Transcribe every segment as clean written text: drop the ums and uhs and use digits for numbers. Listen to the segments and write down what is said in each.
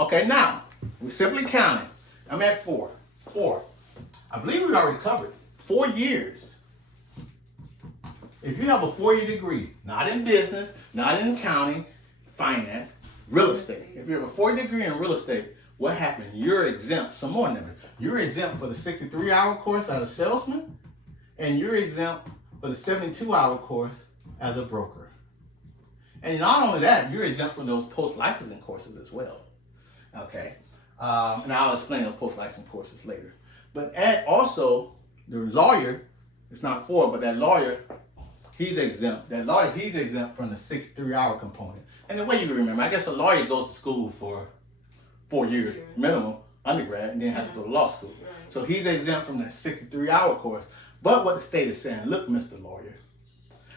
Okay, now, we're simply counting. I'm at 4. 4. I believe we already covered 4 years. If you have a 4-year degree, not in business, not in accounting, finance, real estate. If you have a 4-year degree in real estate, what happened? You're exempt. Some more numbers. You're exempt for the 63-hour course as a salesman, and you're exempt for the 72-hour course as a broker. And not only that, you're exempt from those post-licensing courses as well. Okay, and I'll explain those post-licensing courses later. But also, the lawyer, it's not 4, but that lawyer, he's exempt. That lawyer, he's exempt from the 63-hour component. And the way you remember, I guess a lawyer goes to school for 4 years minimum, undergrad, and then has to go to law school. So he's exempt from the 63-hour course. But what the state is saying, look, Mr. Lawyer,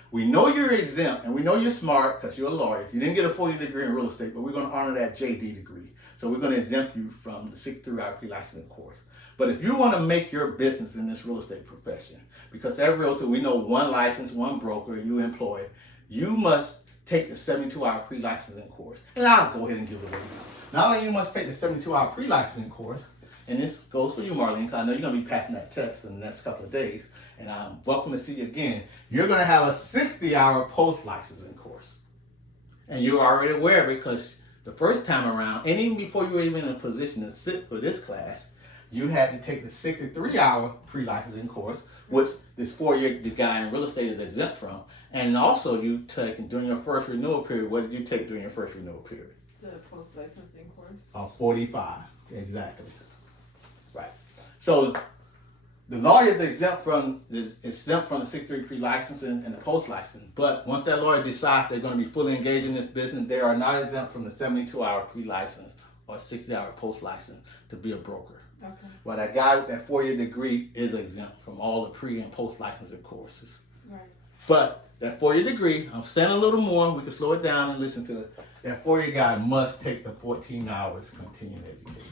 we know you're exempt and we know you're smart because you're a lawyer. You didn't get a 4-year degree in real estate, but we're going to honor that JD degree. So we're going to exempt you from the 63-hour pre-licensing course. But if you want to make your business in this real estate profession, because that realtor, we know one license, one broker, you employ, you must take the 72-hour pre-licensing course. And I'll go ahead and give it away now. Not only you must take the 72-hour pre-licensing course, and this goes for you, Marlene, because I know you're going to be passing that test in the next couple of days, and I'm welcome to see you again. You're going to have a 60-hour post-licensing course. And you're already aware of it because the first time around, and even before you were even in a position to sit for this class, you had to take the 63-hour pre-licensing course, which this 4-year guy in real estate is exempt from. And also you took during your first renewal period. What did you take during your first renewal period? The post-licensing course. 45, exactly. Right. So the lawyer is exempt from the 63 pre-licensing and the post-licensing. But once that lawyer decides they're going to be fully engaged in this business, they are not exempt from the 72-hour pre-license or 60-hour post-license to be a broker. Okay. Well, that guy with that 4-year degree is exempt from all the pre and post licensing courses. Right. But that 4-year degree, I'm saying a little more, we can slow it down and listen to it. That 4-year guy must take the 14 hours continuing education.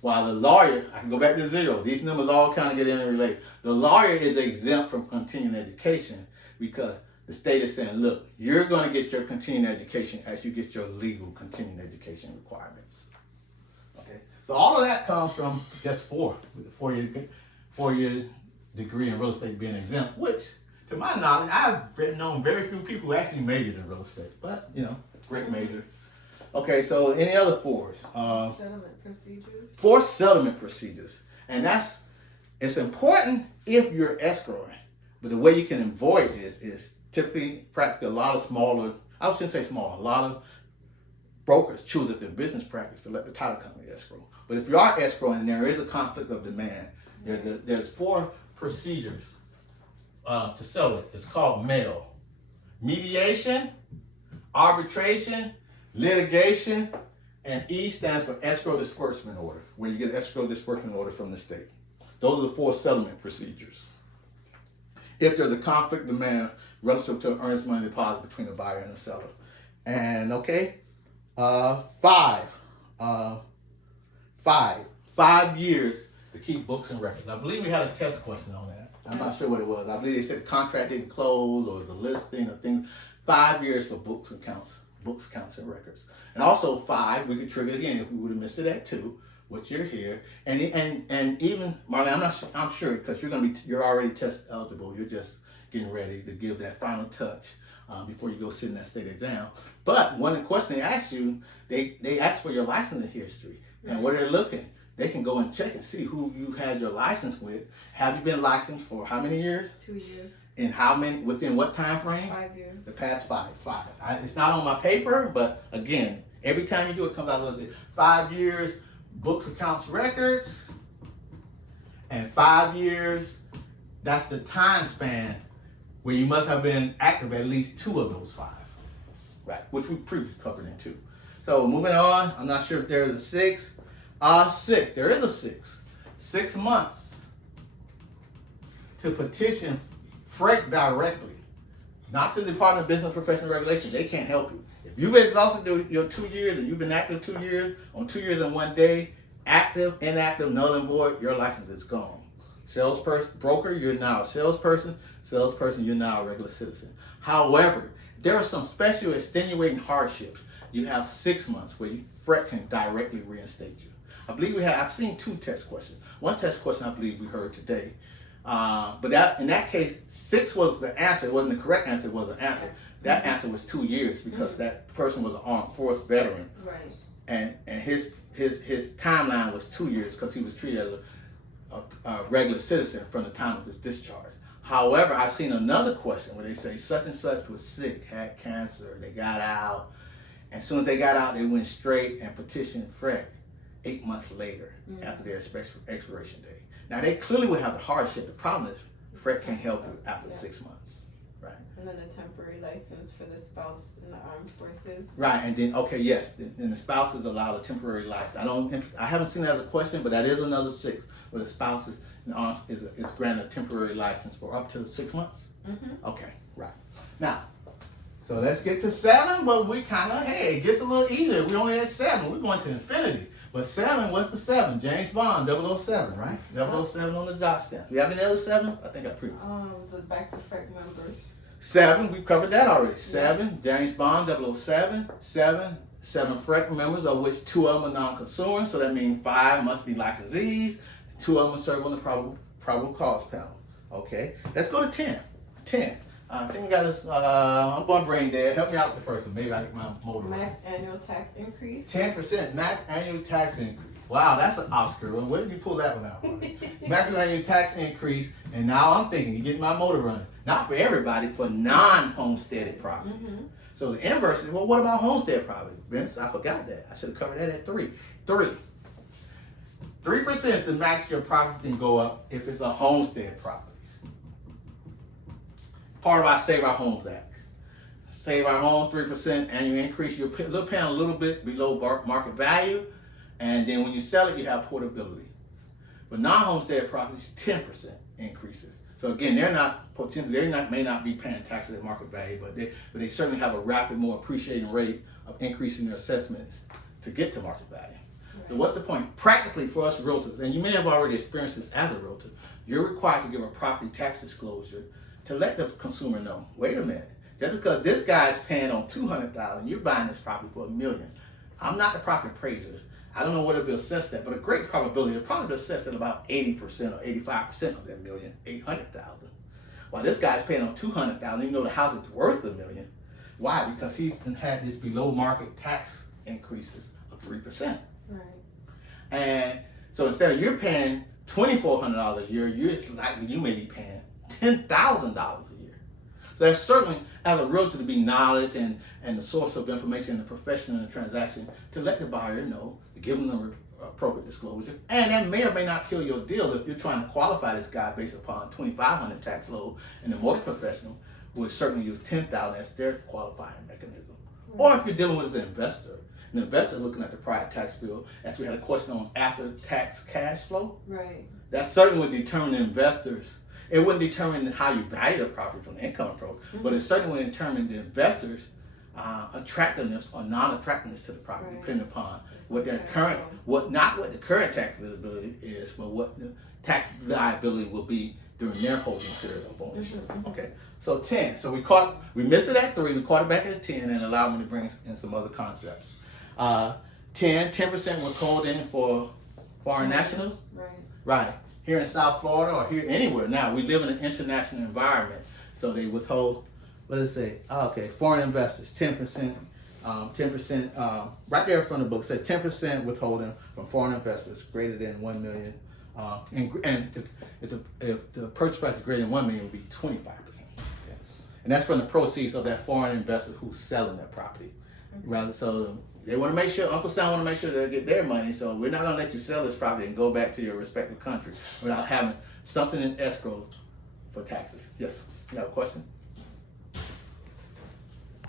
While the lawyer, I can go back to 0. These numbers all kind of get interrelated. The lawyer is exempt from continuing education because the state is saying, look, you're going to get your continuing education as you get your legal continuing education requirements. Okay, so all of that comes from just 4, with the 4-year degree in real estate being exempt, which, to my knowledge, I've known very few people who actually majored in real estate, but, you know, great major. Okay, so any other 4s? Settlement procedures. 4 settlement procedures, and it's important if you're escrowing, but the way you can avoid this is typically, practically a lot of smaller, I shouldn't say small, a lot of brokers choose as their business practice to let the title company escrow. But if you are escrowing and there is a conflict of demand, there's 4 procedures to settle it. It's called MEL. Mediation, arbitration, litigation, and E stands for escrow disbursement order, where you get an escrow disbursement order from the state. Those are the 4 settlement procedures. If there's a conflict of demand relative to an earnest money deposit between the buyer and the seller. And okay, 5 years to keep books and records. I believe we had a test question on that. I'm not sure what it was. I believe they said the contract didn't close or the listing or things. 5 years for books, counts, and records. And also 5, we could trigger it again if we would have missed it at 2, which you're here. And even Marlene, I'm sure because you're already test eligible. You're just getting ready to give that final touch before you go sit in that state exam. But one of the questions they ask you, they ask for your licensing history. And what they're looking, they can go and check and see who you had your license with. Have you been licensed for how many years? 2 years. And how many, within what time frame? 5 years. The past 5. It's not on my paper, but again, every time you do it comes out a little bit. 5 years, books, accounts, records, and 5 years, that's the time span where you must have been active at least 2 of those 5, right? Which we previously covered in 2. So moving on, I'm not sure if there's a 6. 6, there is a 6. 6 months to petition FREC directly, not to the Department of Business and Professional Regulation. They can't help you. If you've exhausted your 2 years and you've been active 2 years, on 2 years and 1 day, active, inactive, null and void, your license is gone. Salesperson, broker, you're now a salesperson. Salesperson, you're now a regular citizen. However, there are some special extenuating hardships. you have 6 months where FREC can directly reinstate you. I believe I've seen 2 test questions. One test question I believe we heard today. But in that case, 6 was the answer. It wasn't the correct answer, it was an answer. That answer was 2 years because that person was an armed force veteran. Right. And his timeline was 2 years because he was treated as a regular citizen from the time of his discharge. However, I've seen another question where they say such and such was sick, had cancer, they got out, and as soon as they got out, they went straight and petitioned FREC 8 months later after their expiration date. Now, they clearly would have the hardship. The problem is FREC can't help you after 6 months, right? And then a temporary license for the spouse in the armed forces. Right, and then, okay, yes, and the spouse is allowed a temporary license. I haven't seen that as a question, but that is another 6 where the spouse is granted a temporary license for up to 6 months. Okay, right. Now, so let's get to 7, but we kind of, hey, it gets a little easier. We only had 7. We're going to infinity. But 7, what's the 7? James Bond, 007, right? 007 on the dot stamp. You have any other 7? I think I proved it. So back to FREC members. 7, we covered that already. 7, James Bond, 007. 7 FREC members, of which 2 of them are non-consumers. So that means 5 must be licensees. 2 of them are served on the probable cause panel. Okay, let's go to 10. 10. I think we got this. I'm going brain dead. Help me out with the first one. Maybe I get my motor. Max annual tax increase. 10% max annual tax increase. Wow, that's an obscure one. Where did you pull that one out? Max annual tax increase, and now I'm thinking you get my motor running. Not for everybody, for non-homesteaded properties. So the inverse is, well, what about homestead property? Vince, I forgot that. I should have covered that at 3. 3% is the max your property can go up if it's a homestead property. Part of our Save Our Homes Act. Save Our Homes, 3% annual increase. You're paying a little bit below market value, and then when you sell it, you have portability. But non-homestead properties, 10% increases. So again, may not be paying taxes at market value, but they certainly have a rapid, more appreciating rate of increasing their assessments to get to market value. So what's the point? Practically for us realtors, and you may have already experienced this as a realtor, you're required to give a property tax disclosure to let the consumer know, wait a minute, just because this guy's paying on $200,000, you're buying this property for $1 million. I'm not the property appraiser. I don't know what it'll be assessed at, but a great probability, it'll probably be assessed at about 80% or 85% of that $1,800,000. While this guy's paying on $200,000, even though the house is worth $1 million. Why? Because he's had these below market tax increases of 3%. Right. And so instead of you're paying $2,400 a year, you may be paying $10,000 a year. So that's certainly, as a realtor, to be knowledge and the source of information and the profession in the transaction to let the buyer know, to give them the appropriate disclosure. And that may or may not kill your deal if you're trying to qualify this guy based upon $2,500 tax load, and the mortgage professional would certainly use $10,000 as their qualifying mechanism. Or if you're dealing with an investor, and the investor looking at the prior tax bill, as we had a question on after tax cash flow, right? That certainly would determine the investors. It wouldn't determine how you value the property from the income approach, but it certainly would determine the investors' attractiveness or non-attractiveness to the property, depending upon what their current, not what the current tax liability is, but what the tax liability will be during their holding period of ownership. Okay, so 10. So we missed it at 3. We caught it back at 10, and allowed me to bring in some other concepts. 10% withholding for foreign nationals. Right. Here in South Florida or here anywhere. Now, we live in an international environment, so they withhold, what does it say? Okay, foreign investors, 10%, 10%, right there in front of the book, it says 10% withholding from foreign investors greater than 1 million. And if the purchase price is greater than 1 million, it would be 25%. Okay. And that's from the proceeds of that foreign investor who's selling their property. Rather, so they want to make sure, Uncle Sam want to make sure they get their money, so we're not going to let you sell this property and go back to your respective country without having something in escrow for taxes. Yes, you have a question?